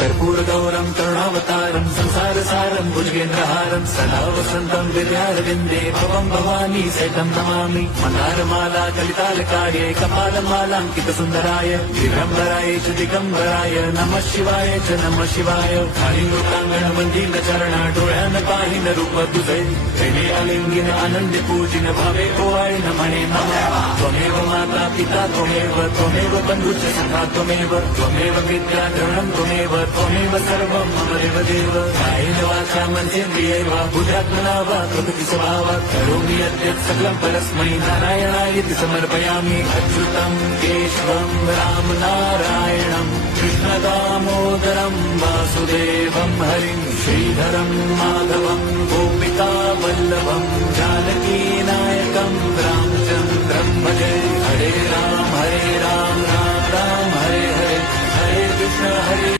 कर्पूरगौरं करुणावतारं संसारसारं भुजगेन्द्रहारं सदा वसन्तं विद्यारविन्दे भवं भवानी सहितं नमामि। मन्दारमाला कलितालकार्ये कपालमालाङ्कितसुन्दराय दिगम्बराय च दिगम्बराय नमः शिवाय च नमः शिवाय। कालिमृताङ्गणमन्दिरचरणा डोळ्यान पाहिन रूप तुझे प्रेमे अलिंगिन आनंदे पूजिन भावे ओवाय नमणे नमः। त्वमेव माता पिता त्वमेव बन्धुश्च सखा त्वमेव विद्याधरणं त्वमेव सर्वं मम देवदेव। कायेन वाचा मनसेन्द्रियैर्वा बुद्ध्यात्मना वा प्रकृति स्वभावात् करोमि यद्यत् सकलं परस्मै नारायणायेति समर्पयामि। अच्युतं केशवं राम नारायणं कृष्णदामोदरं वासुदेवं हरिं श्रीधरं माधवं गोपिका वल्लभं जानकी नायकं रामचन्द्रं भजे।